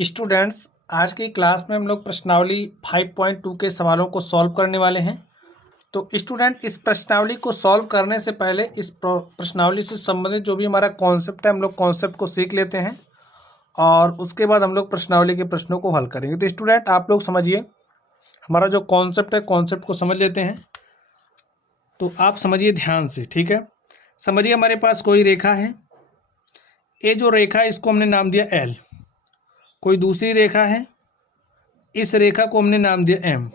Students, आज की class में हम लोग प्रश्नावली 5.2 के सवालों को सॉल्व करने वाले हैं। तो स्टूडेंट, इस प्रश्नावली को सॉल्व करने से पहले इस प्रश्नावली से संबंधित जो भी हमारा कॉन्सेप्ट है, हम लोग कॉन्सेप्ट को सीख लेते हैं और उसके बाद हम लोग प्रश्नावली के प्रश्नों को हल करेंगे। तो स्टूडेंट, आप लोग समझिए, हमारा जो कॉन्सेप्ट है, कॉन्सेप्ट को समझ लेते हैं। तो आप समझिए ध्यान से, ठीक है। समझिए, हमारे पास कोई रेखा है। ये जो रेखा है इसको हमने नाम दिया एल। कोई दूसरी रेखा है, इस रेखा को हमने नाम दिया एम,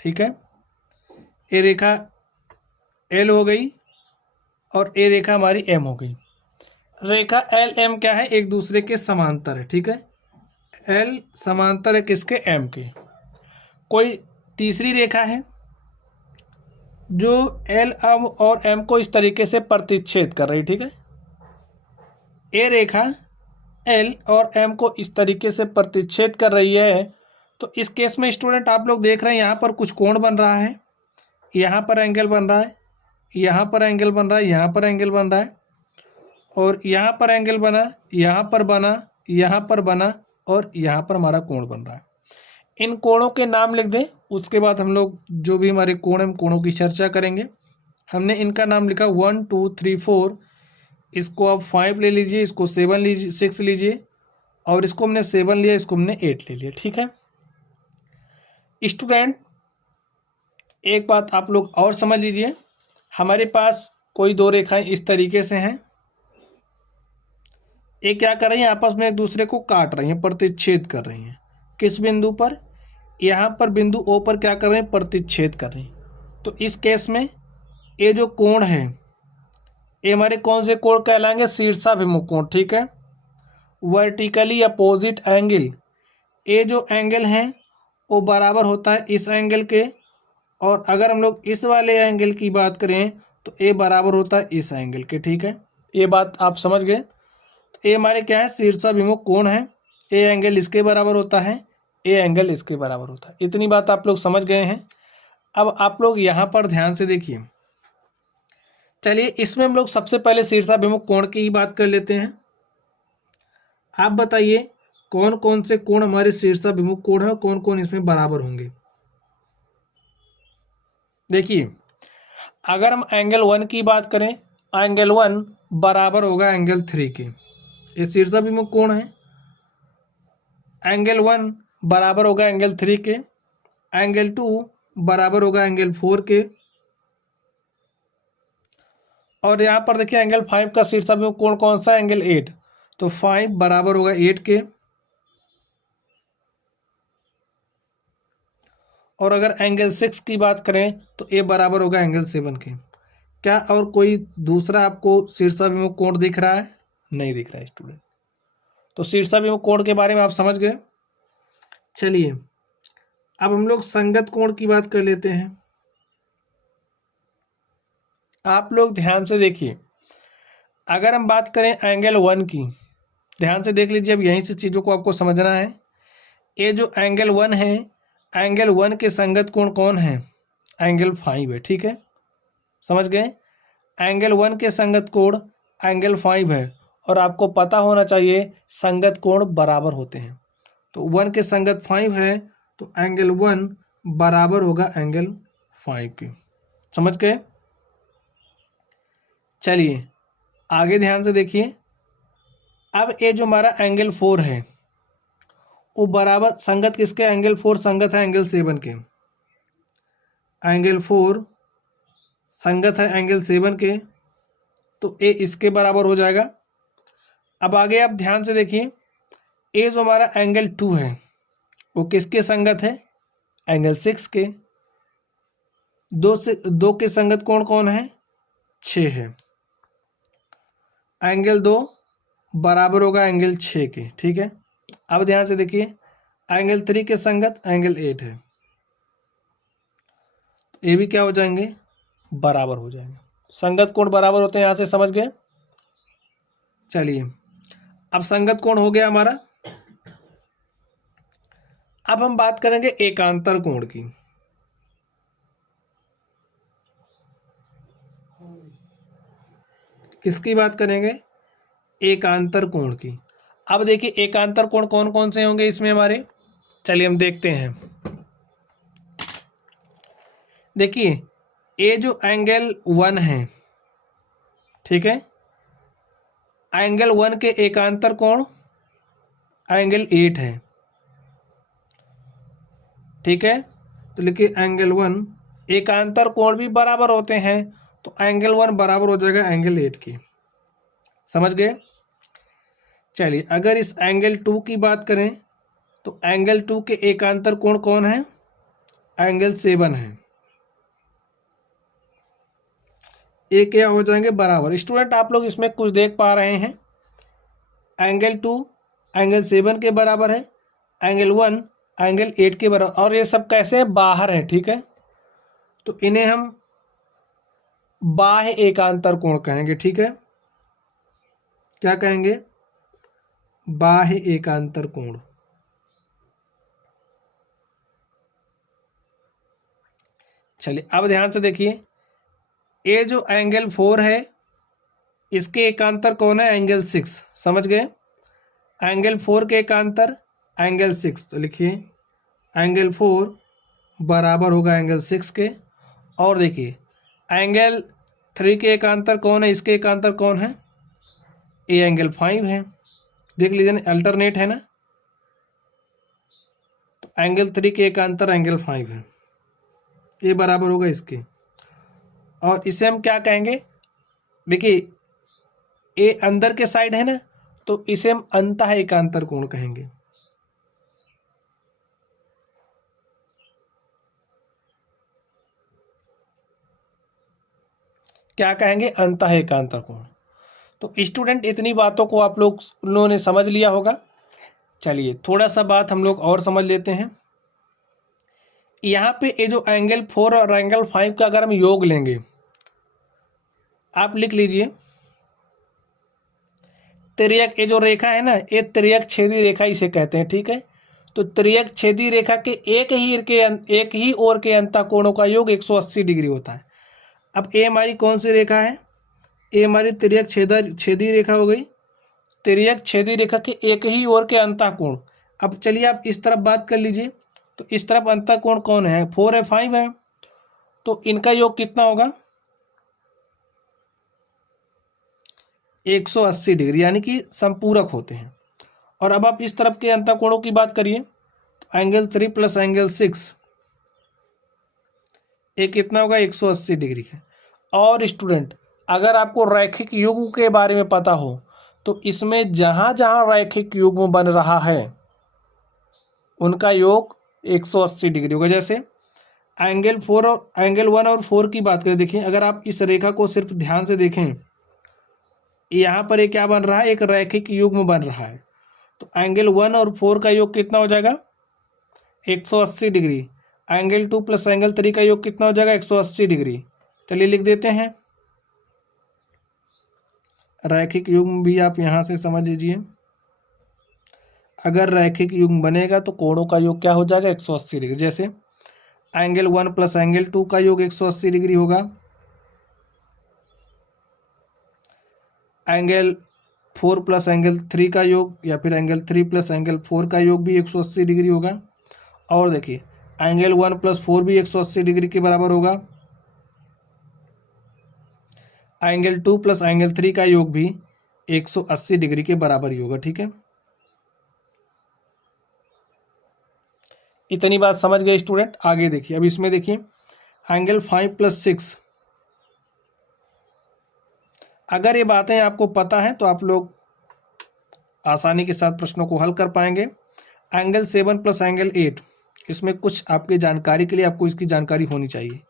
ठीक है। ये रेखा एल हो गई और ये रेखा हमारी एम हो गई। रेखा एल एम क्या है? एक दूसरे के समांतर है, ठीक है। एल समांतर है किसके? एम के। कोई तीसरी रेखा है जो एल एम और एम को इस तरीके से प्रतिच्छेद कर रही, ठीक है। ये रेखा एल और एम को इस तरीके से प्रतिच्छेद कर रही है। तो इस केस में स्टूडेंट आप लोग देख रहे हैं, यहाँ पर कुछ कोण बन रहा है, यहाँ पर एंगल बन रहा है, यहाँ पर एंगल बन रहा है, यहाँ पर एंगल बन रहा है, और यहाँ पर एंगल बना, यहाँ पर बना, यहाँ पर बना, और यहाँ पर हमारा कोण बन रहा है। इन कोणों के नाम लिख दें, उसके बाद हम लोग जो भी हमारे कोण हैं, कोणों की चर्चा करेंगे। हमने इनका नाम लिखा 1 2 3 4। इसको आप 5 ले लीजिए, इसको 7 लीजिए, 6 लीजिए, और इसको हमने 7 लिया, इसको हमने 8 ले लिया, ठीक है। स्टूडेंट, एक बात आप लोग और समझ लीजिए, हमारे पास कोई दो रेखाएं इस तरीके से हैं। ये क्या कर रही हैं? आपस में एक दूसरे को काट रही हैं, प्रतिच्छेद कर रही हैं। किस बिंदु पर? यहाँ पर बिंदु ओ पर क्या कर रहे हैं? प्रतिच्छेद कर रही हैं। तो इस केस में ये जो कोण है, ये हमारे कौन से कोण कहलाएंगे? शीर्षाभिमुख कोण, ठीक है। वर्टिकली अपोजिट एंगल, ये जो एंगल है वो बराबर होता है इस एंगल के, और अगर हम लोग इस वाले एंगल की बात करें तो ये बराबर होता है इस एंगल के, ठीक है। ये बात आप समझ गए। तो ये हमारे क्या है? शीर्षाभिमुख कोण है। ये एंगल इसके बराबर होता है, ये एंगल इसके बराबर होता है। इतनी बात आप लोग समझ गए हैं। अब आप लोग यहाँ पर ध्यान से देखिए। चलिए, इसमें हम लोग सबसे पहले शीर्षाभिमुख कोण की ही बात कर लेते हैं। आप बताइए कौन कौन से कोण हमारे शीर्षाभिमुख कोण है और कौन कौन इसमें बराबर होंगे। देखिए, अगर हम एंगल 1 की बात करें, एंगल 1 बराबर होगा एंगल 3 के। ये शीर्षाभिमुख कोण है। एंगल 1 बराबर होगा एंगल 3 के। एंगल 2 बराबर होगा एंगल 4 के। और यहाँ पर देखिए एंगल 5 का शीर्षाभिमुख कोण कौन सा? एंगल 8। तो 5 बराबर होगा 8 के। और अगर एंगल 6 की बात करें तो ये बराबर होगा एंगल 7 के। क्या और कोई दूसरा आपको शीर्षाभिमुख कोण दिख रहा है? नहीं दिख रहा है स्टूडेंट। तो शीर्षाभिमुख कोण के बारे में आप समझ गए। चलिए, अब हम लोग संगत कोण की बात कर लेते हैं। आप लोग ध्यान से देखिए, अगर हम बात करें एंगल 1 की, ध्यान से देख लीजिए, अब यहीं से चीज़ों को आपको समझना है। ये जो एंगल 1 है, एंगल 1 के संगत कोण कौन है? एंगल 5 है, ठीक है। समझ गए? एंगल 1 के संगत कोण एंगल 5 है, और आपको पता होना चाहिए संगत कोण बराबर होते हैं। तो 1 के संगत 5 है, तो एंगल 1 बराबर होगा एंगल 5 के। समझ गए? चलिए आगे ध्यान से देखिए। अब ये जो हमारा एंगल 4 है वो बराबर संगत किसके? एंगल 4 संगत है एंगल 7 के। एंगल 4 संगत है एंगल 7 के, तो ए इसके बराबर हो जाएगा। अब आगे आप ध्यान से देखिए, ए जो हमारा एंगल 2 है वो किसके संगत है? एंगल 6 के। दो के संगत कोण कौन है? 6 है। एंगल 2 बराबर होगा एंगल 6 के, ठीक है। अब ध्यान से देखिए, एंगल 3 के संगत एंगल 8 है, ये भी क्या हो जाएंगे? बराबर हो जाएंगे। संगत कोण बराबर होते हैं, यहां से समझ गए। चलिए, अब संगत कोण हो गया हमारा। अब हम बात करेंगे एकांतर कोण की। किसकी बात करेंगे? एकांतर कोण की। अब देखिए एकांतर कोण कौन कौन से होंगे इसमें हमारे, चलिए हम देखते हैं। देखिए ये जो एंगल 1 है, ठीक है, एंगल 1 के एकांतर कोण एंगल 8 है, ठीक है। तो लिखिए एंगल 1, एकांतर कोण भी बराबर होते हैं, तो एंगल 1 बराबर हो जाएगा एंगल 8 की, समझ गए। चलिए अगर इस एंगल 2 की बात करें तो एंगल 2 के एकांतर कोण कौन है, एंगल 7 है, ये क्या हो जाएंगे बराबर। स्टूडेंट आप लोग इसमें कुछ देख पा रहे हैं, एंगल 2 एंगल 7 के बराबर है, एंगल 1 एंगल 8 के बराबर, और ये सब कैसे है, बाहर है, ठीक है। तो इन्हें हम बाह्य एकांतर कोण कहेंगे, ठीक है। क्या कहेंगे, बाह्य एकांतर कोण। चलिए अब ध्यान से देखिए, ये जो एंगल 4 है इसके एकांतर कौन है, एंगल 6, समझ गए। एंगल 4 के एकांतर एंगल 6, तो लिखिए एंगल 4 बराबर होगा एंगल 6 के। और देखिए एंगल 3 के एकांतर कौन है, इसके एकांतर कौन है, ये एंगल 5 है, देख लीजिए ना, अल्टरनेट है ना। तो एंगल 3 के एकांतर एंगल 5 है, ये बराबर होगा इसके। और इसे हम क्या कहेंगे, देखिए ये अंदर के साइड है ना, तो इसे हम अंतः एकांतर कोण कहेंगे। क्या कहेंगे, अंतः एकांतर कोण। तो स्टूडेंट इतनी बातों को आप लोगों ने समझ लिया होगा। चलिए थोड़ा सा बात हम लोग और समझ लेते हैं। यहाँ पे ये जो एंगल 4 और एंगल 5 का अगर हम योग लेंगे, आप लिख लीजिए, तिर्यक, ये जो रेखा है ना, ये तिर्यक छेदी रेखा इसे कहते हैं, ठीक है। तो तिर्यक छेदी रेखा के एक ही ओर के अंतःकोणों का योग 180 डिग्री होता है। अब ये हमारी कौन सी रेखा है, ये हमारी तिर्यक छेदी रेखा हो गई। तिर्यक छेदी रेखा के एक ही ओर के अंतःकोण। अब चलिए आप इस तरफ बात कर लीजिए, तो इस तरफ अंतःकोण कौन है, 4 है 5 है, तो इनका योग कितना होगा, 180 डिग्री, यानी कि संपूरक होते हैं। और अब आप इस तरफ के अंतःकोणों की बात करिए, तो एंगल 3 प्लस एंगल 6, ये कितना होगा, 180 डिग्री है। और स्टूडेंट अगर आपको रैखिक युग्म के बारे में पता हो, तो इसमें जहाँ जहाँ रैखिक युग्म बन रहा है उनका योग 180 डिग्री होगा। जैसे एंगल 4 और एंगल 1 और 4 की बात करें, देखिए अगर आप इस रेखा को सिर्फ ध्यान से देखें, यहाँ पर ये क्या बन रहा है, एक रैखिक युग्म बन रहा है। तो एंगल 1 और 4 का योग कितना हो जाएगा, 180 डिग्री। एंगल 2 प्लस एंगल 3 का योग कितना हो जाएगा, 180 डिग्री। चलिए लिख देते हैं, रैखिक युग्म भी आप यहाँ से समझ लीजिए। अगर रैखिक युग्म बनेगा तो कोणों का योग क्या हो जाएगा, 180 डिग्री। जैसे एंगल 1 प्लस एंगल 2 का योग 180 डिग्री होगा, एंगल 4 प्लस एंगल 3 का योग, या फिर एंगल 3 प्लस एंगल 4 का योग भी 180 डिग्री होगा। और देखिए एंगल 1 प्लस 4 भी 180 डिग्री के बराबर होगा, एंगल 2 प्लस एंगल 3 का योग भी 180 डिग्री के बराबर ही होगा, ठीक है। इतनी बात समझ गए स्टूडेंट। आगे देखिए, अब इसमें देखिए एंगल 5 प्लस 6, अगर ये बातें आपको पता है तो आप लोग आसानी के साथ प्रश्नों को हल कर पाएंगे। एंगल 7 प्लस एंगल 8, इसमें कुछ आपकी जानकारी के लिए आपको इसकी जानकारी होनी चाहिए।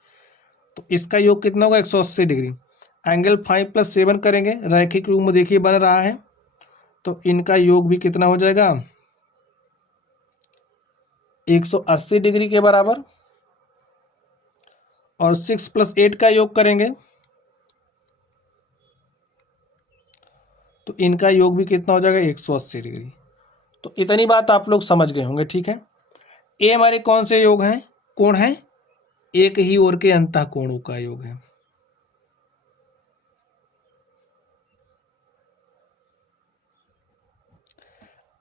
तो इसका योग कितना होगा, 180 डिग्री। एंगल 5 प्लस 7 करेंगे, रैखिक युग्म देखिए बन रहा है, तो इनका योग भी कितना हो जाएगा, 180 डिग्री के बराबर। और 6 प्लस 8 का योग करेंगे तो इनका योग भी कितना हो जाएगा, 180 डिग्री। तो इतनी बात आप लोग समझ गए होंगे, ठीक है। ये हमारे कौन से योग हैं, कोण हैं, एक ही ओर के अंतःकोणों का योग है।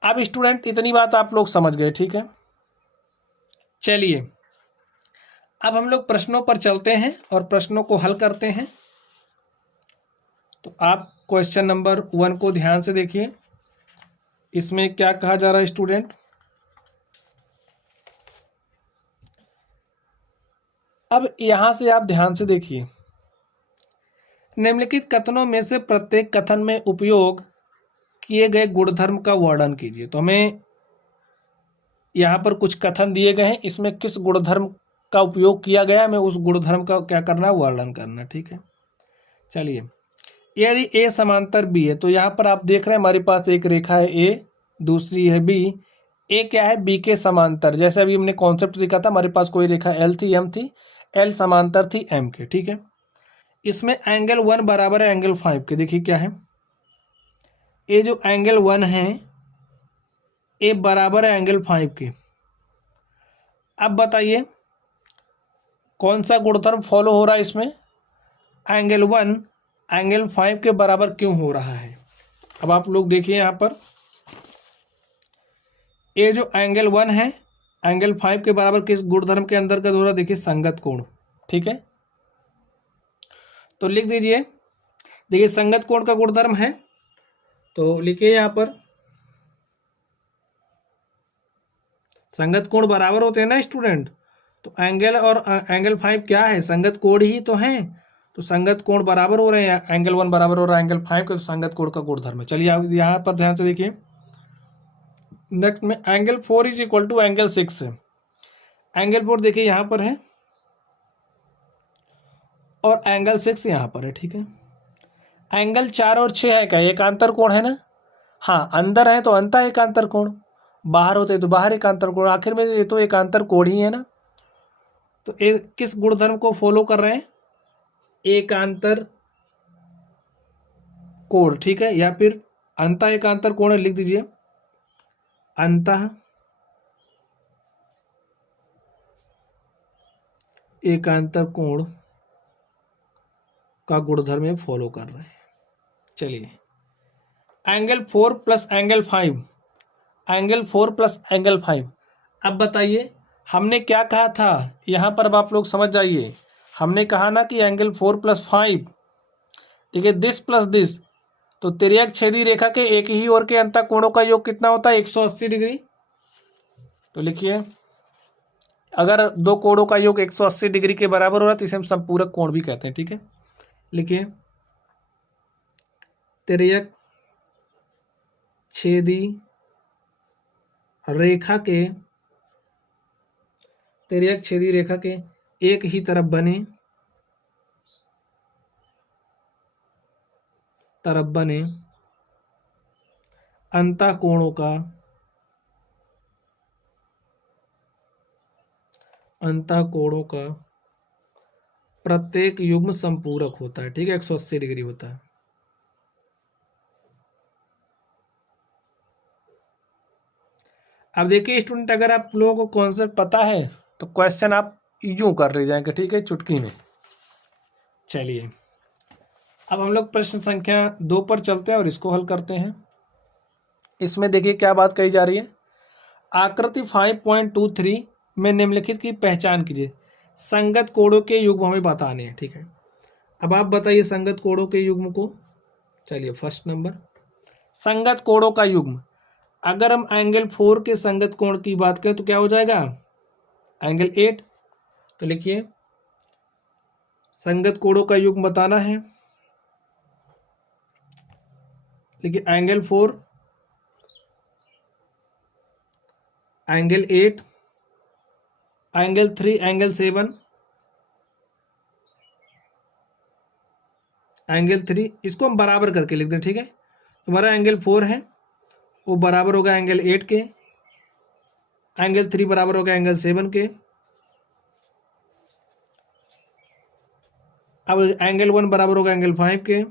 अब स्टूडेंट इतनी बात आप लोग समझ गए, ठीक है। चलिए अब हम लोग प्रश्नों पर चलते हैं और प्रश्नों को हल करते हैं। तो आप क्वेश्चन नंबर 1 को ध्यान से देखिए, इसमें क्या कहा जा रहा है स्टूडेंट। अब यहां से आप ध्यान से देखिए, निम्नलिखित कथनों में से प्रत्येक कथन में उपयोग किए गए गुणधर्म का वर्णन कीजिए। तो हमें यहाँ पर कुछ कथन दिए गए हैं, इसमें किस गुणधर्म का उपयोग किया गया है, हमें उस गुणधर्म का क्या करना है, वर्णन करना, ठीक है। चलिए, यदि ए समांतर बी है तो यहाँ पर आप देख रहे हैं हमारे पास एक रेखा है ए, दूसरी है बी। ए क्या है, बी के समांतर, जैसे अभी हमने कॉन्सेप्ट देखा था, हमारे पास कोई रेखा एल थी, एम थी, एल समांतर थी एम के, ठीक है। इसमें एंगल 1 बराबर है एंगल 5 के। देखिए क्या है, ये जो एंगल 1 है ए बराबर है एंगल 5 के। अब बताइए कौन सा गुणधर्म फॉलो हो रहा है इसमें, एंगल 1 एंगल 5 के बराबर क्यों हो रहा है। अब आप लोग देखिए यहाँ पर ये जो एंगल 1 है एंगल 5 के बराबर किस गुणधर्म के अंतर्गत हो रहा है, देखिए संगत कोण, ठीक है। तो लिख दीजिए, देखिए संगत कोण का गुणधर्म है, तो लिखिए यहाँ पर संगत कोण बराबर होते हैं ना स्टूडेंट। तो एंगल और एंगल 5 क्या है, संगत कोण ही तो हैं। तो संगत कोण बराबर हो रहे हैं, एंगल 1 बराबर हो रहा है एंगल 5 के, तो संगत कोण का गुणधर्म है। चलिए आप यहाँ पर ध्यान से देखिए, नेक्स्ट में angle 4 is equal to angle 6 है। एंगल 4 देखिए यहाँ पर है और एंगल 6 यहाँ पर है, ठीक है। एंगल 4 और 6 है क्या, एकांतर कोण है ना। हाँ, अंदर है तो अंतः एकांतर कोण, बाहर होते तो बाहर एकांतर कोण, आखिर में ये तो एकांतर कोण ही है ना। तो किस गुणधर्म को फॉलो कर रहे हैं, एकांतर कोण, ठीक है। या फिर अंतः एकांतर कोण लिख दीजिए, अंतः एकांतर कोण का गुणधर्म ये फॉलो कर रहे हैं। चलिए, angle 4 plus angle 5, angle 4 plus angle 5। अब बताइए हमने क्या कहा था यहाँ पर, अब आप लोग समझ जाइए। हमने कहा ना कि एंगल 4 प्लस 5, ठीक है, दिस प्लस दिस, तो तिर्यक छेदी रेखा के एक ही ओर के अंतः कोणों का योग कितना होता है, 180 डिग्री। तो लिखिए, अगर दो कोणों का योग 180 डिग्री के बराबर हो रहा है तो इसे हम संपूरक कोण भी कहते हैं, ठीक है। लिखिए, तिर्यक छेदी रेखा के, तिर्यक छेदी रेखा के एक ही तरफ बने अंतः कोणों का प्रत्येक युग्म संपूरक होता है, ठीक है, 180 डिग्री होता है। अब देखिए स्टूडेंट, अगर आप लोगों को कॉन्सेप्ट पता है तो क्वेश्चन आप यूं कर ले जाएंगे, ठीक है, चुटकी में। चलिए अब हम लोग प्रश्न संख्या 2 पर चलते हैं और इसको हल करते हैं। इसमें देखिए क्या बात कही जा रही है, आकृति 5.23 में निम्नलिखित की पहचान कीजिए। संगत कोणों के युग्म हमें बताने हैं, ठीक है। अब आप बताइए संगत कोणों के युग्म को। चलिए फर्स्ट नंबर, संगत कोणों का युग्म, अगर हम एंगल 4 के संगत कोण की बात करें तो क्या हो जाएगा, एंगल 8। तो लिखिए, संगत कोणों का युग्म बताना है। लिखिए, angle 4, angle 8, angle 3, angle 7, angle 3, इसको हम बराबर करके लिख दें, ठीक है। हमारा एंगल 4 है वो बराबर होगा एंगल 8 के, एंगल 3 बराबर होगा एंगल 7 के। अब एंगल 1 बराबर होगा एंगल 5 के,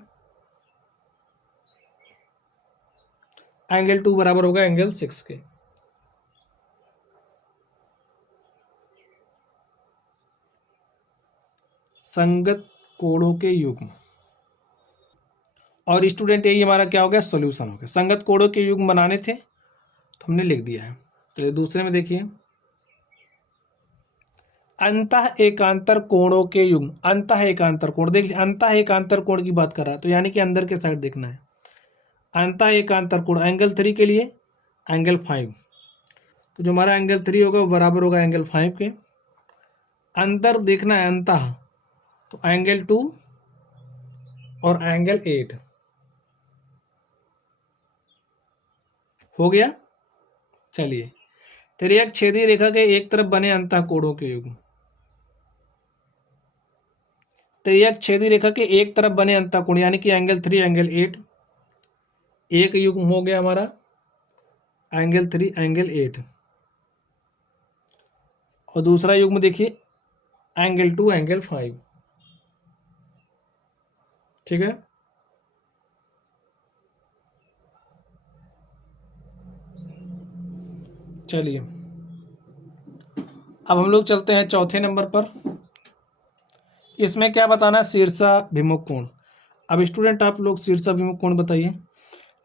एंगल 2 बराबर होगा एंगल 6 के। संगत कोणों के युग्म, और स्टूडेंट यही हमारा क्या हो गया, सॉल्यूशन हो गया। संगत कोणों के युग्म बनाने थे हमने लिख दिया है। चलिए दूसरे में देखिए, अंतः एकांतर कोणों के युग्म। अंतः एकांतर कोण, देख लीजिए अंतः एकांतर कोण की बात कर रहा है, तो यानी कि अंदर के साइड देखना है। अंतः एकांतर कोण एंगल 3 के लिए एंगल 5, तो जो हमारा एंगल 3 होगा वो बराबर होगा एंगल 5 के। अंदर देखना है अंतः, तो एंगल 2 और एंगल 8 हो गया। चलिए, तिर्यक छेदी रेखा के एक तरफ बने अंतः कोणों के युग्म। तिर्यक छेदी रेखा के एक तरफ बने अंतः कोण यानी कि एंगल 3 एंगल 8, एक युग्म हो गया हमारा एंगल 3 एंगल 8। और दूसरा युग्म देखिए एंगल 2 एंगल 5। ठीक है, चलिए अब हम लोग चलते हैं चौथे नंबर पर। इसमें क्या बताना है, शीर्षाभिमुख कोण। अब स्टूडेंट आप लोग शीर्षाभिमुख कोण बताइए।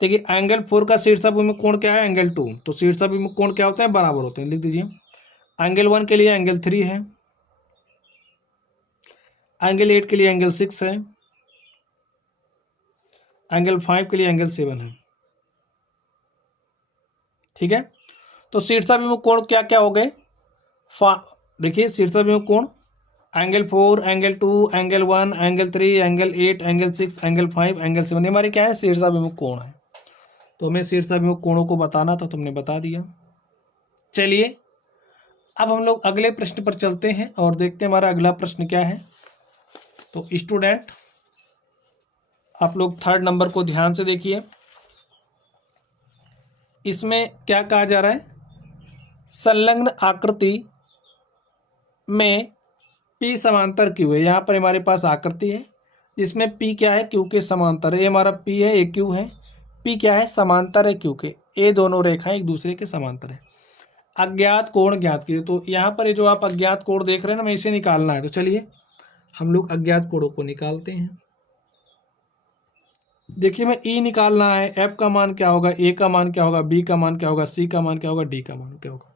देखिए एंगल 4 का शीर्षाभिमुख कोण क्या है, एंगल 2, तो शीर्षाभिमुख कोण क्या होते हैं, बराबर होते हैं। लिख दीजिए, एंगल 1 के लिए एंगल 3 है, एंगल 8 के लिए एंगल 6 है, एंगल 5 के लिए एंगल 7 है। ठीक है, तो शीर्षाभिमुख कोण क्या क्या हो गए, देखिए शीर्षाभिमुख कोण angle 4 angle 2 angle 1 angle 3 angle 8 angle 6 angle 5 angle 7, हमारे क्या है, शीर्षाभिमुख कोण है। तो हमें शीर्षाभिमुख कोणों को बताना था, तुमने बता दिया। चलिए अब हम लोग अगले प्रश्न पर चलते हैं और देखते हैं हमारा अगला प्रश्न क्या है। तो स्टूडेंट आप लोग 3rd नंबर को ध्यान से देखिए। इसमें क्या कहा जा रहा है, संलग्न आकृति में P समांतर Q है। यहाँ पर हमारे पास आकृति है जिसमें P क्या है, Q के समांतर है। ये हमारा P है, ये Q है। P क्या है, समांतर है Q के। ये दोनों रेखाएं एक दूसरे के समांतर है। अज्ञात कोण ज्ञात कीजिए। तो यहाँ पर ये जो आप अज्ञात कोण देख रहे हैं ना, हमें इसे निकालना है। तो चलिए हम लोग अज्ञात कोणों को निकालते हैं। देखिए मैं E निकालना है, F का मान क्या होगा, A का मान क्या होगा, B का मान क्या होगा, C का मान क्या होगा, D का मान क्या होगा।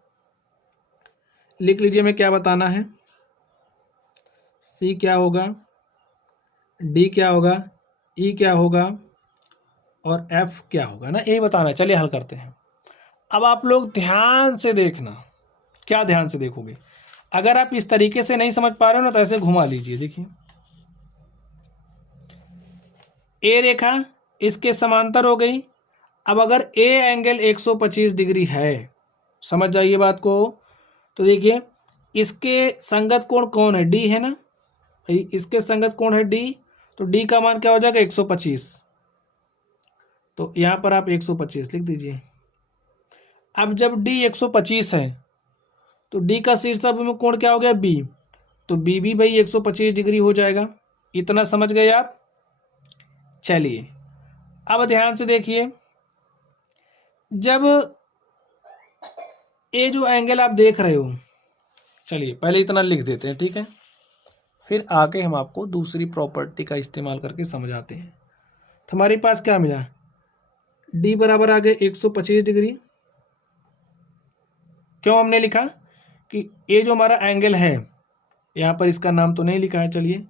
लिख लीजिए मैं क्या बताना है, C क्या होगा, D क्या होगा, E क्या होगा और F क्या होगा ना, यही बताना है। चलिए हल करते हैं। अब आप लोग ध्यान से देखना, क्या ध्यान से देखोगे, अगर आप इस तरीके से नहीं समझ पा रहे हो ना तो ऐसे घुमा लीजिए। देखिए ए रेखा इसके समांतर हो गई। अब अगर ए एंगल 125 डिग्री है, समझ जाइए बात को, तो देखिए इसके संगत कोण कौन है, डी है ना, इसके संगत कोण है डी, तो डी का मान क्या हो जाएगा 125। तो यहां पर आप 125 लिख दीजिए। अब जब डी 125 है तो डी का शीर्षाभिमुख कोण क्या हो गया, बी, तो बी भी भाई 125 डिग्री हो जाएगा। इतना समझ गए आप। चलिए अब ध्यान से देखिए, जब ये जो एंगल आप देख रहे हो, चलिए पहले इतना लिख देते हैं, ठीक है, फिर आगे हम आपको दूसरी प्रॉपर्टी का इस्तेमाल करके समझाते हैं। तो हमारे पास क्या मिला, डी बराबर आ गए 125 डिग्री। क्यों हमने लिखा कि ये जो हमारा एंगल है, यहां पर इसका नाम तो नहीं लिखा है, चलिए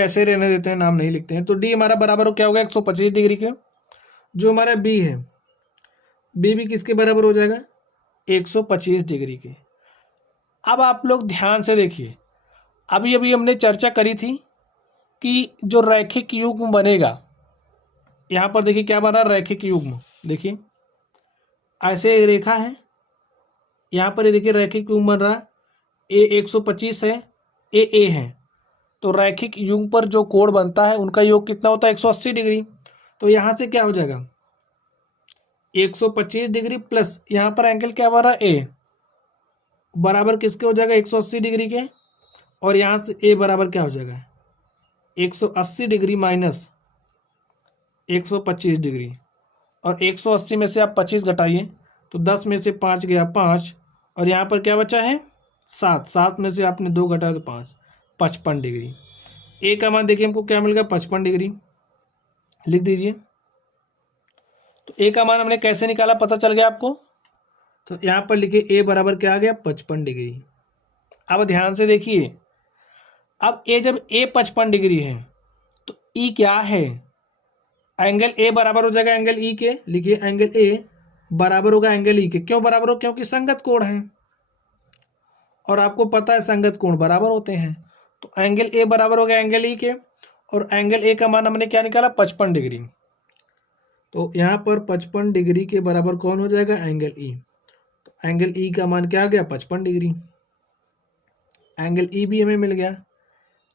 ऐसे रहने देते हैं, नाम नहीं लिखते हैं। तो डी हमारा बराबर हो क्या होगा 125 डिग्री के। जो हमारा बी है, बी भी किसके बराबर हो जाएगा 125 डिग्री के। अब आप लोग ध्यान से देखिए, अभी अभी हमने चर्चा करी थी कि जो रैखिक युग्म बनेगा, यहाँ पर देखिए क्या बना, रैखिक युग्म। देखिए ऐसे एक रेखा है, यहाँ पर ये देखिए रैखिक युग्म बन रहा, ए 125 है, ए है, तो रैखिक युग्म पर जो कोण बनता है उनका योग कितना होता है 180 डिग्री। तो यहाँ से क्या हो जाएगा 125 डिग्री प्लस यहाँ पर एंगल क्या बन रहा है ए, बराबर किसके हो जाएगा 180 डिग्री के। और यहाँ से ए बराबर क्या हो जाएगा 180 डिग्री माइनस 125 डिग्री। और 180 में से आप 25 घटाइए तो 10 में से 5 गया 5, और यहाँ पर क्या बचा है 7, 7 में से आपने 2 घटाया तो 5, 55 डिग्री। ए का मान देखिए हमको क्या मिल गया 55 डिग्री। लिख दीजिए। तो ए का मान हमने कैसे निकाला, पता चल गया आपको। तो यहाँ पर लिखिए ए बराबर क्या आ गया, 55 डिग्री। अब ध्यान से देखिए, अब ए जब ए 55 डिग्री है तो ई क्या है, एंगल ए बराबर हो जाएगा एंगल ई के। लिखिए एंगल ए बराबर होगा एंगल ई के। क्यों बराबर हो, क्योंकि संगत कोण है और आपको पता है संगत कोण बराबर होते हैं। तो एंगल ए बराबर हो गया एंगल ई के, और एंगल ए का मान हमने क्या निकाला, 55 डिग्री। तो यहाँ पर 55 डिग्री के बराबर कौन हो जाएगा, एंगल ई। तो एंगल ई का मान क्या आ गया, 55 डिग्री। एंगल ई भी हमें मिल गया।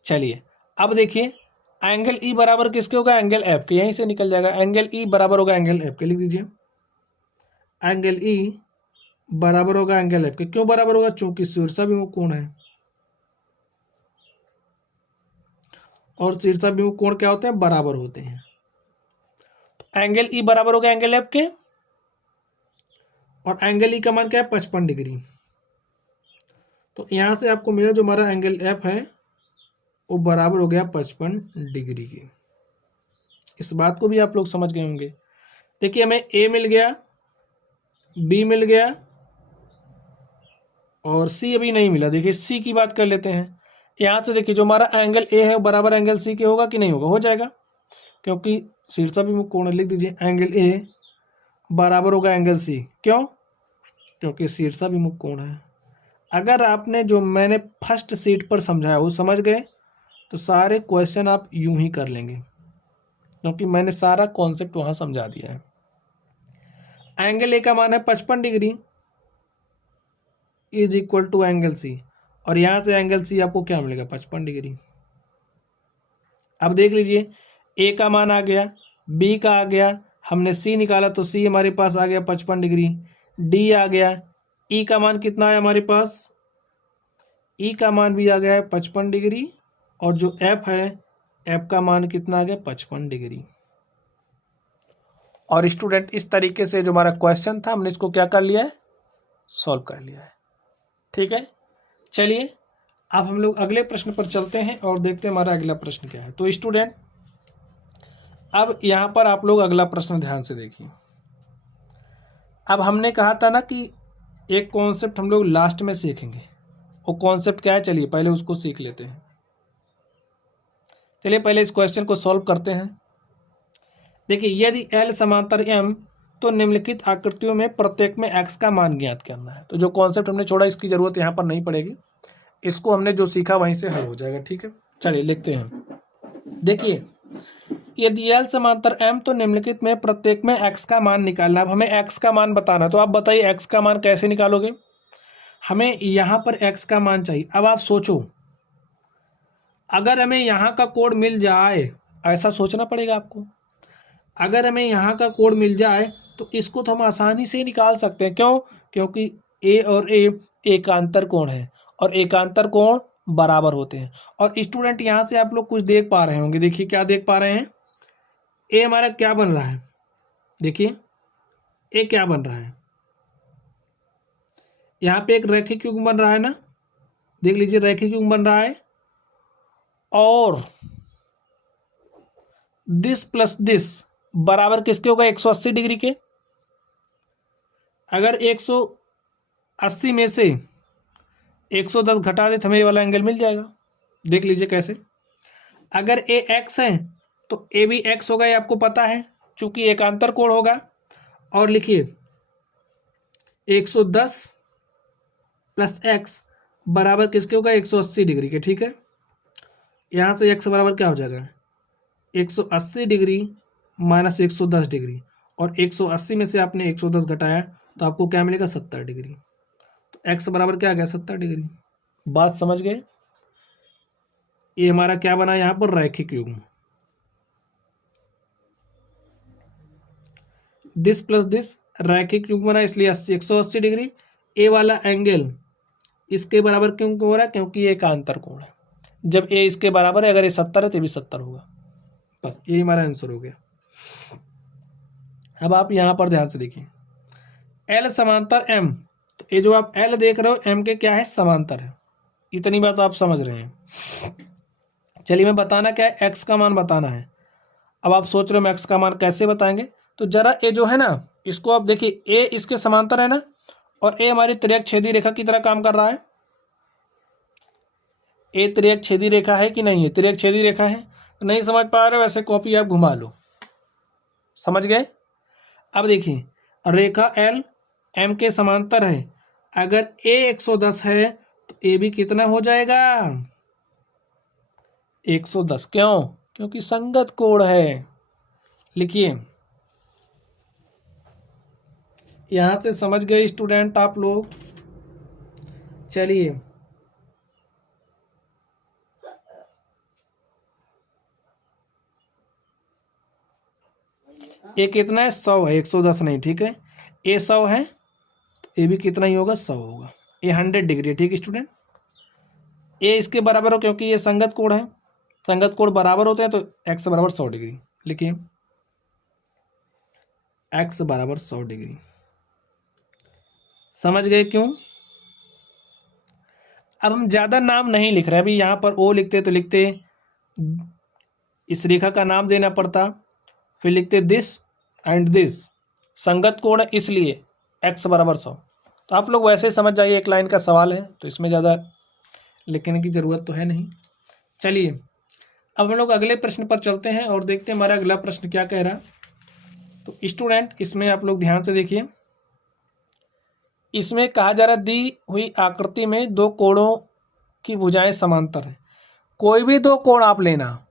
चलिए अब देखिए, एंगल ई बराबर किसके होगा, एंगल एफ के। यहीं से निकल जाएगा, एंगल ई बराबर होगा एंगल एफ के। लिख दीजिए एंगल ई बराबर होगा एंगल एफ के। क्यों बराबर होगा, चूंकि शीर्षाभिमुख कोण है, और शीर्षाभिमुख कोण क्या होते हैं, बराबर होते हैं। तो एंगल ई बराबर होगा एंगल एफ के, और एंगल ई का मान क्या है, 55 डिग्री। तो यहां से आपको मिला जो हमारा एंगल एफ है वो बराबर हो गया 55 डिग्री की। इस बात को भी आप लोग समझ गए होंगे। देखिए हमें ए मिल गया, बी मिल गया, और सी अभी नहीं मिला। देखिए सी की बात कर लेते हैं। यहाँ से देखिए जो हमारा एंगल ए है बराबर एंगल सी के होगा कि नहीं होगा, हो जाएगा, क्योंकि शीर्षाभिमुख कोण। लिख दीजिए एंगल ए बराबर होगा एंगल सी। क्यों, क्योंकि शीर्षाभिमुख कोण है। अगर आपने जो मैंने फर्स्ट सीट पर समझाया वो समझ गए तो सारे क्वेश्चन आप यूं ही कर लेंगे, क्योंकि मैंने सारा कॉन्सेप्ट वहां समझा दिया है। एंगल ए का मान है 55 degree is equal to angle C, और यहां से एंगल सी आपको क्या मिलेगा, 55 डिग्री। अब देख लीजिए ए का मान आ गया, बी का आ गया, हमने सी निकाला तो सी हमारे पास आ गया 55 डिग्री, डी आ गया, ई का मान कितना है हमारे पास, ई का मान भी आ गया है 55 डिग्री, और जो एफ है एफ का मान कितना आ गया, 55 डिग्री। और स्टूडेंट इस तरीके से जो हमारा क्वेश्चन था हमने इसको क्या कर लिया है, सॉल्व कर लिया है। ठीक है, चलिए अब हम लोग अगले प्रश्न पर चलते हैं और देखते हैं हमारा अगला प्रश्न क्या है। तो स्टूडेंट अब यहाँ पर आप लोग अगला प्रश्न ध्यान से देखिए। अब हमने कहा था ना कि एक कॉन्सेप्ट हम लोग लास्ट में सीखेंगे, वो कॉन्सेप्ट क्या है, चलिए पहले उसको सीख लेते हैं। चलिए पहले इस क्वेश्चन को सॉल्व करते हैं। देखिए यदि L समांतर M तो निम्नलिखित आकृतियों में प्रत्येक में x का मान ज्ञात करना है। तो जो कॉन्सेप्ट हमने छोड़ा इसकी जरूरत यहाँ पर नहीं पड़ेगी, इसको हमने जो सीखा वहीं से हल हो जाएगा। ठीक है, चलिए लिखते हैं। देखिए यदि L समांतर M तो निम्नलिखित में प्रत्येक में x का मान निकालना। अब हमें x का मान बताना है, तो आप बताइए x का मान कैसे निकालोगे। हमें यहाँ पर x का मान चाहिए। अब आप सोचो, अगर हमें यहाँ का कोड मिल जाए, ऐसा सोचना पड़ेगा आपको। अगर हमें यहाँ का कोड मिल जाए तो इसको तो हम आसानी से निकाल सकते हैं। क्यों, क्योंकि ए और ए एकांतर कोण है, और एकांतर कोण बराबर होते हैं। और स्टूडेंट यहाँ से आप लोग कुछ देख पा रहे होंगे। देखिए क्या देख पा रहे हैं, ए हमारा क्या बन रहा है, देखिए ए क्या बन रहा है, यहाँ पे एक रैखिक युग्म बन रहा है ना, देख लीजिए रैखिक युग्म बन रहा है। और दिस प्लस दिस बराबर किसके होगा, 180 डिग्री के। अगर 180 में से 110 घटा दे तो हमें ये वाला एंगल मिल जाएगा। देख लीजिए कैसे। अगर ए एक्स है तो ए भी एक्स होगा, ये आपको पता है चूंकि एकांतर कोण होगा। और लिखिए 110 प्लस एक्स बराबर किसके होगा, 180 डिग्री के। ठीक है, यहाँ से एक्स बराबर क्या हो जाएगा, 180 डिग्री माइनस 110 डिग्री, और 180 में से आपने 110 घटाया तो आपको क्या मिलेगा, 70 डिग्री। तो x बराबर क्या आ गया, 70 डिग्री। बात समझ गए। ये हमारा क्या बना यहाँ पर, रैखिक युग्म। दिस प्लस दिस रैखिक युग्म बना, इसलिए 180 डिग्री। ए वाला एंगल इसके बराबर क्यों हो रहा है, क्योंकि ये एकांतर कोण है। जब ए इसके बराबर है, अगर ये 70 है तो भी 70 होगा। बस यही हमारा आंसर हो गया। अब आप यहां पर ध्यान से देखिए, L समांतर M, तो ये जो आप L देख रहे हो M के क्या है, समांतर है। इतनी बात आप समझ रहे हैं। चलिए मैं बताना क्या है, x का मान बताना है। अब आप सोच रहे हो मैक्स का मान कैसे बताएंगे, तो जरा ए जो है ना, इसको आप देखिए, ए इसके समांतर है ना, और ए हमारी तिर्यक छेदी रेखा की तरह काम कर रहा है। ए तिर्यक छेदी रेखा है कि नहीं है? तिर्यक छेदी रेखा है। तो नहीं समझ पा रहे हो, वैसे कॉपी आप घुमा लो। समझ गए? अब देखिए, रेखा एल एम के समांतर है। अगर ए 110 है तो ए भी कितना हो जाएगा? 110। क्यों? क्योंकि संगत कोण है। लिखिए, यहां से समझ गए स्टूडेंट आप लोग? चलिए, ए कितना है? 100 है, 110 नहीं। ठीक है, ए 100 है तो ए भी कितना ही होगा? 100 होगा। ए 100 डिग्री है। ठीक स्टूडेंट, ए इसके बराबर हो क्योंकि ये संगत कोण है। संगत कोण बराबर होते हैं तो एक्स बराबर 100 डिग्री। लिखिए, एक्स बराबर 100 डिग्री। समझ गए क्यों? अब हम ज्यादा नाम नहीं लिख रहे। अभी यहां पर ओ लिखते तो लिखते, इस रेखा का नाम देना पड़ता, फिर लिखते दिस एंड दिस। संगत कोण है इसलिए एक्स बराबर 100। तो आप लोग वैसे समझ जाइए, एक लाइन का सवाल है तो इसमें ज़्यादा लिखने की ज़रूरत तो है नहीं। चलिए, अब हम लोग अगले प्रश्न पर चलते हैं और देखते हैं हमारा अगला प्रश्न क्या कह रहा। तो स्टूडेंट, इसमें आप लोग ध्यान से देखिए। इसमें कहा जा रहा, दी हुई आकृति में दो कोणों की भुजाएं समांतर हैं। कोई भी दो कोण आप लेना,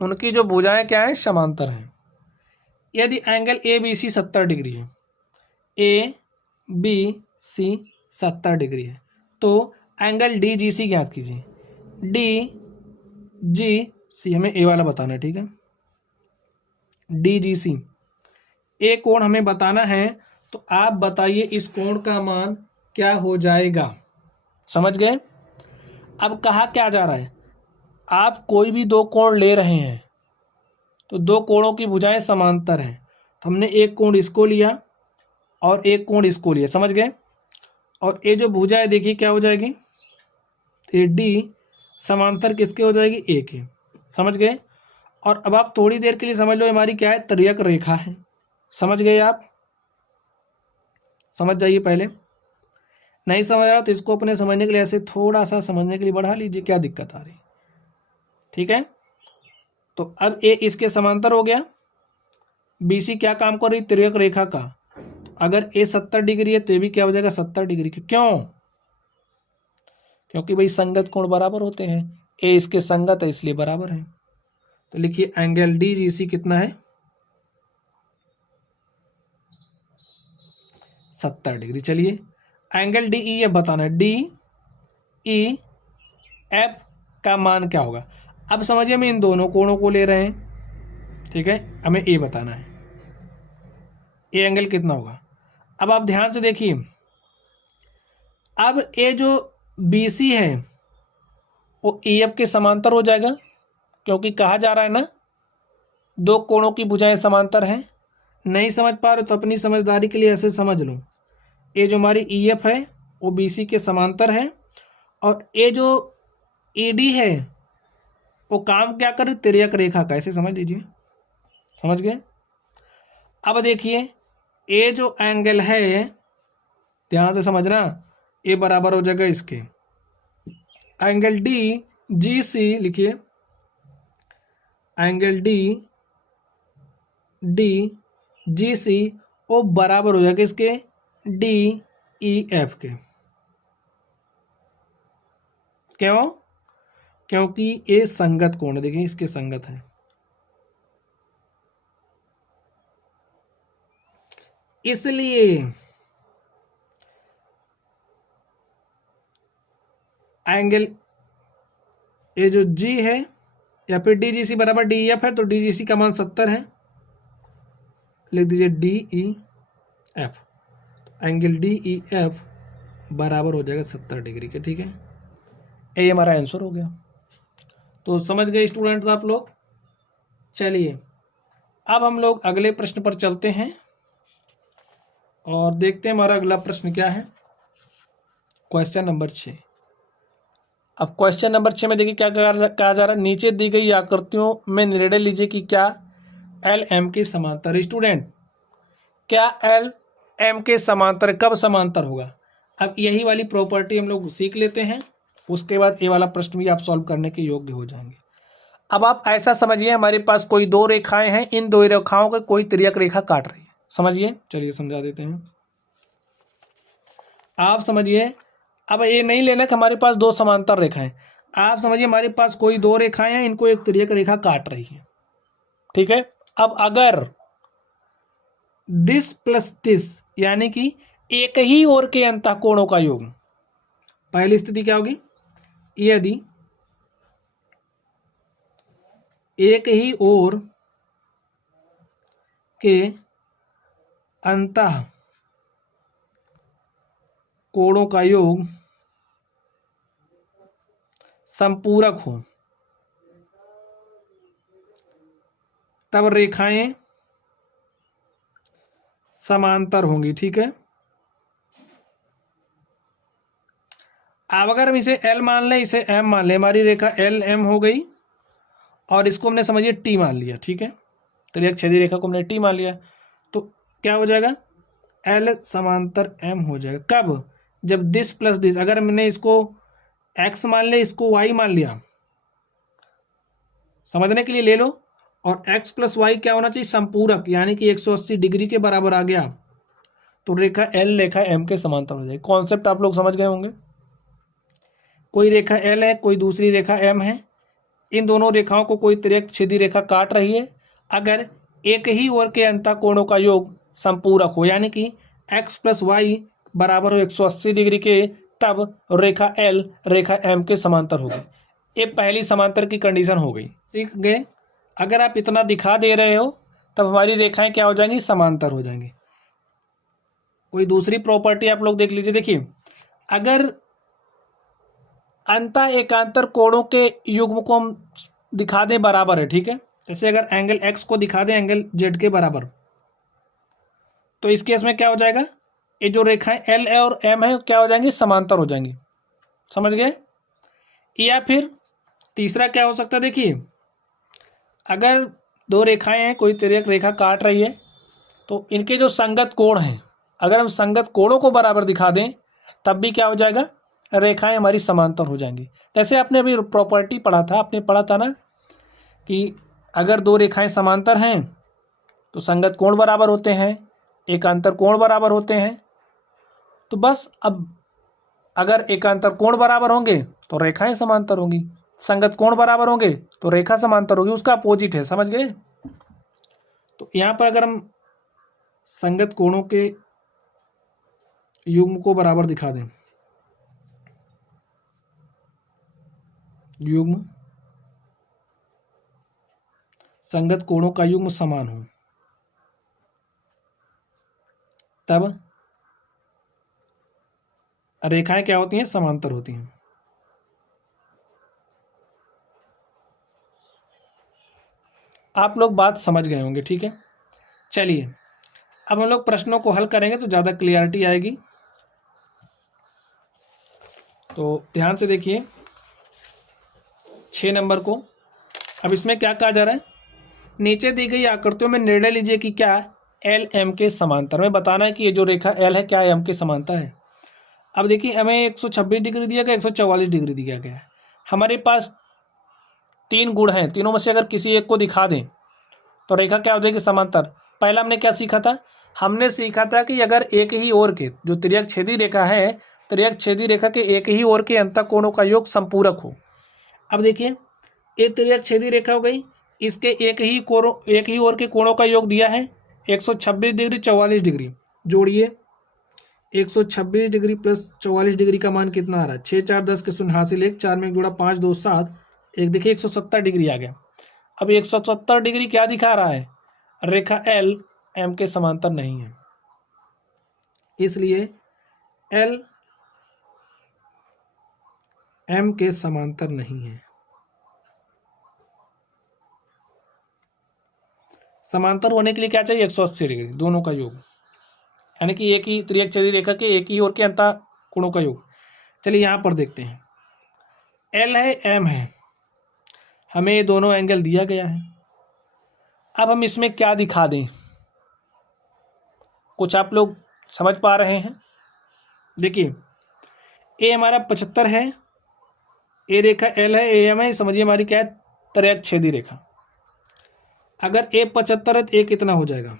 उनकी जो भुजाएं क्या है? समांतर हैं। यदि angle A B C 70 degree है, ए बी सी 70 डिग्री है, तो एंगल डी जी सी ज्ञात कीजिए। डी जी सी हमें ए वाला बताना है। ठीक है, डी जी सी ए कोण हमें बताना है। तो आप बताइए इस कोण का मान क्या हो जाएगा? समझ गए? अब कहा क्या जा रहा है, आप कोई भी दो कोण ले रहे हैं तो दो कोणों की भुजाएं समांतर हैं। तो हमने एक कोण इसको लिया और एक कोण इसको लिया। समझ गए? और ये जो भुजा है देखिए क्या हो जाएगी? ये डी समांतर किसके हो जाएगी? ए के। समझ गए? और अब आप थोड़ी देर के लिए समझ लो, हमारी क्या है? तिर्यक रेखा है। समझ गए आप? समझ जाइए। पहले नहीं समझ रहा तो इसको अपने समझने के लिए ऐसे थोड़ा सा समझने के लिए बढ़ा लीजिए, क्या दिक्कत आ रही। ठीक है, तो अब ए इसके समांतर हो गया। बीसी क्या काम कर रही? तिर्यक रेखा का। तो अगर ए 70 डिग्री है तो ये भी क्या हो जाएगा? 70 डिग्री की। क्यों? क्योंकि भाई संगत कोण बराबर होते हैं। ए इसके संगत है इसलिए बराबर है। तो लिखिए, एंगल डी जी सी कितना है? 70 डिग्री। चलिए, एंगल डी ई एफ बताना है। डी ई एफ का मान क्या होगा? अब समझिए, हम इन दोनों कोणों को ले रहे हैं। ठीक है, हमें ए बताना है। ए एंगल कितना होगा? अब आप ध्यान से देखिए, अब ए जो बी सी है वो ई एफ के समांतर हो जाएगा, क्योंकि कहा जा रहा है ना दो कोणों की भुजाएं समांतर हैं। नहीं समझ पा रहे तो अपनी समझदारी के लिए ऐसे समझ लो, ए जो हमारी ई एफ है वो बी सी के समांतर है, और ए जो ई डी है वो काम क्या करे? तिर्यक रेखा का। ऐसे समझ लीजिए। समझ गए? अब देखिए, ए जो एंगल है, ध्यान से समझना, ए बराबर हो जाएगा इसके एंगल डी जी सी। लिखिए, एंगल डी डी जी सी वो बराबर हो जाएगा इसके डी ई एफ के। क्यों? क्योंकि ये संगत कोण है। देखिए, इसके संगत है, इसलिए एंगल ये जो जी है या फिर डी जी सी बराबर डी एफ है, तो डी जी सी का मान 70 है। लिख दीजिए D E F. Angle D E F बराबर हो जाएगा 70 डिग्री के। ठीक है, ये हमारा आंसर हो गया। तो समझ गए स्टूडेंट्स आप लोग? चलिए, अब हम लोग अगले प्रश्न पर चलते हैं और देखते हैं हमारा अगला प्रश्न क्या है। Question number 6। अब क्वेश्चन नंबर 6 में देखिए क्या कहा जा रहा है। नीचे दी गई आकृतियों में निर्णय लीजिए कि क्या एल एम के समांतर। स्टूडेंट क्या एल एम के समांतर कब समांतर होगा? अब यही वाली प्रॉपर्टी हम लोग सीख लेते हैं, उसके बाद ये वाला प्रश्न भी आप सॉल्व करने के योग्य हो जाएंगे। अब आप ऐसा समझिए, हमारे पास कोई दो रेखाएं हैं, इन दो रेखाओं को कोई तिर्यक रेखा काट रही है। समझिए, चलिए समझा देते हैं, आप समझिए। अब ये नहीं लेना कि हमारे पास दो समांतर रेखाएं, आप समझिए हमारे पास कोई दो रेखाएं हैं, इनको एक तिर्यक रेखा काट रही है, ठीक है। अब अगर दिस प्लस दिस यानी कि एक ही ओर के अंतःकोणों का योग, पहली स्थिति क्या होगी? यदि एक ही ओर के अंतः कोणों का योग संपूरक हो, तब रेखाएं समांतर होंगी, ठीक है। अब अगर हम इसे L मान लें, इसे M मान लें, हमारी रेखा L M हो गई और इसको हमने समझिए T मान लिया, ठीक है। तिर्यक छेदी रेखा को हमने T मान लिया, तो क्या हो जाएगा? L समांतर M हो जाएगा। कब? जब दिस प्लस दिस, अगर हमने इसको X मान लिया, इसको Y मान लिया, समझने के लिए ले लो, और X प्लस वाई क्या होना चाहिए? संपूरक, यानी कि 180 डिग्री के बराबर आ गया, तो रेखा L रेखा M के समांतर हो जाएगी। कॉन्सेप्ट आप लोग समझ गए होंगे। कोई रेखा L है, कोई दूसरी रेखा M है, इन दोनों रेखाओं को कोई तिर्यक छेदी रेखा काट रही है। अगर एक ही ओर के अंतःकोणों का योग संपूरक हो, यानी कि x प्लस वाई बराबर हो 180 डिग्री के, तब रेखा L रेखा M के समांतर होगी। ये पहली समांतर की कंडीशन हो गई, ठीक गए। अगर आप इतना दिखा दे रहे हो, तब हमारी रेखाएं क्या हो जाएंगी? समांतर हो जाएंगी। कोई दूसरी प्रॉपर्टी आप लोग देख लीजिए। देखिए, अगर अंतः एकांतर कोणों के युग्म को हम दिखा दें बराबर है, ठीक है, जैसे अगर एंगल x को दिखा दें एंगल z के बराबर, तो इस केस में क्या हो जाएगा? ये जो रेखाएं L और M है क्या हो जाएंगी? समांतर हो जाएंगी। समझ गए? या फिर तीसरा क्या हो सकता है? देखिए, अगर दो रेखाएं हैं, कोई तिर्यक रेखा काट रही है, तो इनके जो संगत कोण हैं, अगर हम संगत कोणों को बराबर दिखा दें, तब भी क्या हो जाएगा? रेखाएं हमारी समांतर हो जाएंगी। जैसे आपने अभी प्रॉपर्टी पढ़ा था, आपने पढ़ा था ना कि अगर दो रेखाएं समांतर हैं तो संगत कोण बराबर होते हैं, एकांतर कोण बराबर होते हैं। तो बस अब अगर एकांतर कोण बराबर होंगे तो रेखाएं समांतर होंगी, संगत कोण बराबर होंगे तो रेखा समांतर होगी, उसका अपोजिट है। समझ गए? तो यहां पर अगर हम संगत कोणों के युग्म को बराबर दिखा दें, युग्म संगत कोणों का युग्म समान हो, तब रेखाएं क्या होती हैं? समांतर होती हैं। आप लोग बात समझ गए होंगे, ठीक है। चलिए, अब हम लोग प्रश्नों को हल करेंगे तो ज़्यादा क्लियरिटी आएगी। तो ध्यान से देखिए 6 नंबर को। अब इसमें क्या कहा जा रहा है? नीचे दी गई आकृतियों में निर्णय लीजिए कि क्या एल एम के समांतर। में बताना है कि ये जो रेखा एल है क्या एम के समांतर है। अब देखिए, हमें 126 डिग्री दिया गया, 144 डिग्री दिया गया है। हमारे पास तीन गुण हैं, तीनों में से अगर किसी एक को दिखा दें तो रेखा क्या हो जाएगी? समांतर। पहला हमने क्या सीखा था? हमने सीखा था कि अगर एक ही ओर के, जो तिर्यक छेदी रेखा है, तिर्यक छेदी रेखा के एक ही ओर के अंतःकोणों का योग संपूरक हो। अब देखिए, ये तिर्यक छेदी रेखा हो गई, इसके एक ही ओर के कोणों का योग दिया है 126 डिग्री 44 डिग्री। जोड़िए, 126 डिग्री प्लस 44 डिग्री का मान कितना आ रहा है? 6 4 10 के शून्य हासिल 1, 4 में एक जोड़ा 5 2 7, एक देखिए 170 डिग्री आ गया। अब 170 डिग्री क्या दिखा रहा है? रेखा एल एम के समांतर नहीं है, इसलिए एल एम के समांतर नहीं है। समांतर होने के लिए क्या चाहिए? 180 डिग्री, दोनों का योग, यानी कि एक ही तिर्यक छेदी रेखा के एक ही ओर के अंतःकोणों का योग। चलिए यहां पर देखते हैं, एल है एम है, हमें ये दोनों एंगल दिया गया है। अब हम इसमें क्या दिखा दें, कुछ आप लोग समझ पा रहे हैं? देखिए ए हमारा 75 है, ए रेखा एल है, ए एम है, समझिए हमारी क्या है, त्रियक छेदी रेखा। अगर ए 75 है तो ए कितना हो जाएगा,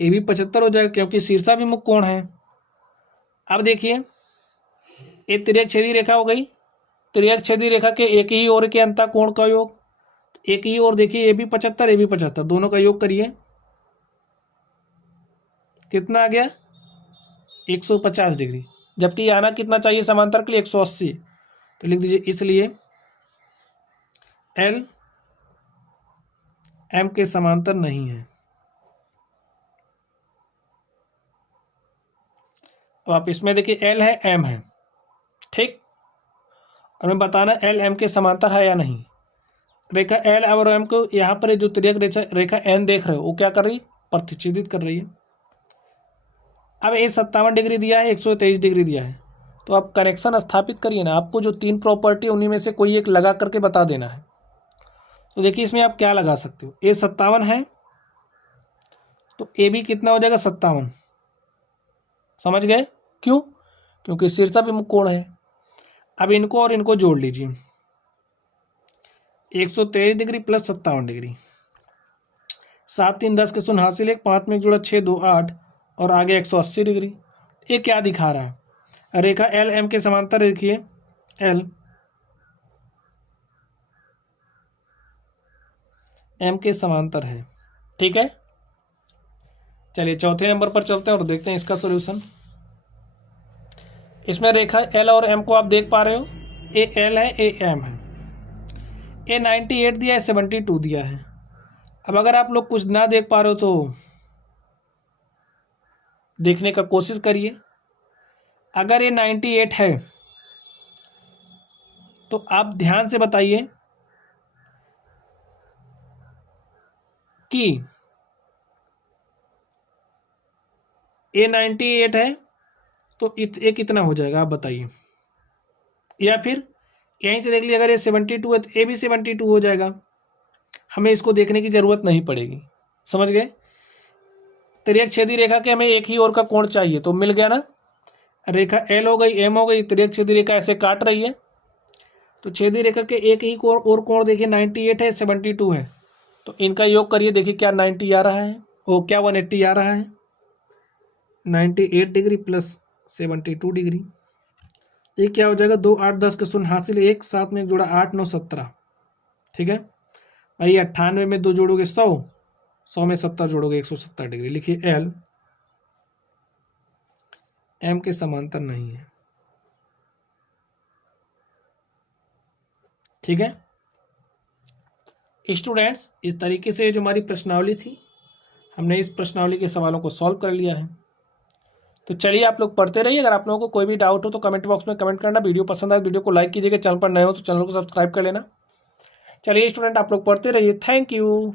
ए भी 75 हो जाएगा क्योंकि शीर्षाभिमुख कोण है। अब देखिए ए त्रियक छेदी रेखा हो गई, त्रियक छेदी रेखा के एक ही ओर के अंतः कोण का योग, एक ही ओर देखिए ए भी 75 ए भी 75, दोनों का योग करिए, कितना आ गया 150 डिग्री, जबकि आना कितना चाहिए समांतर के लिए 180, तो लिख दीजिए इसलिए एल एम के समांतर नहीं है। तो आप इसमें देखिए एल है एम है, ठीक, और मैं बताना एल एम के समांतर है या नहीं। रेखा एल और एम को यहाँ पर जो त्रियक रेखा एन देख रहे हो वो क्या कर रही, प्रतिच्छेदित कर रही है। अब ये 57 डिग्री दिया है, 123 डिग्री दिया है, तो आप कनेक्शन स्थापित करिए ना, आपको जो 3 प्रॉपर्टी उन्हीं में से कोई एक लगा करके बता देना है। तो देखिए इसमें आप क्या लगा सकते हो, ए 57 है तो ए भी कितना हो जाएगा 57, समझ गए क्यों, क्योंकि शीर्षाभिमुख कोण है। अब इनको और इनको जोड़ लीजिए, 123 डिग्री प्लस 57 डिग्री, 7 3 10 के शून्य हासिल 1, 5 में 1 जोड़ा 6 2 8 और आगे 180 डिग्री। ये क्या दिखा रहा है, रेखा एल एम के समांतर देखिए, एल एम के समांतर है, ठीक है। चलिए चौथे नंबर पर चलते हैं और देखते हैं इसका सॉल्यूशन। इसमें रेखा एल और एम को आप देख पा रहे हो, ए एल है ए एम है, ए 98 दिया है 72 दिया है। अब अगर आप लोग कुछ ना देख पा रहे हो तो देखने का कोशिश करिए। अगर ये 98 है तो आप ध्यान से बताइए कि ए 98 है तो ये कितना हो जाएगा आप बताइए, या फिर यहीं से देख लीजिए अगर ये 72 है तो ए भी 72 हो जाएगा, हमें इसको देखने की जरूरत नहीं पड़ेगी, समझ गए। त्रियक छेदी रेखा के हमें एक ही ओर का कोण चाहिए तो मिल गया ना, रेखा एल हो गई एम हो गई, त्रियक छेदी रेखा ऐसे काट रही है, तो छेदी रेखा के एक ही और कोण देखिए 98 है 72 है, तो इनका योग करिए, देखिए क्या 90 आ रहा है, वो क्या 180 आ रहा है, 98 डिग्री प्लस 72 डिग्री, ये क्या हो जाएगा 2 8 10 के शून्य हासिल 1, 7 में 1 जोड़ा 8 9 17, ठीक है भाई। 98 में 2 जोड़ोगे 100, 100 में 70 जोड़ोगे 170 डिग्री। लिखिए एल एम के समांतर नहीं है, ठीक है स्टूडेंट्स। इस तरीके से जो हमारी प्रश्नावली थी, हमने इस प्रश्नावली के सवालों को सॉल्व कर लिया है। तो चलिए आप लोग पढ़ते रहिए, अगर आप लोगों को कोई भी डाउट हो तो कमेंट बॉक्स में कमेंट करना, वीडियो पसंद आए वीडियो को लाइक कीजिएगा, चैनल पर नए हो तो चैनल को सब्सक्राइब कर लेना। चलिए स्टूडेंट आप लोग पढ़ते रहिए, थैंक यू।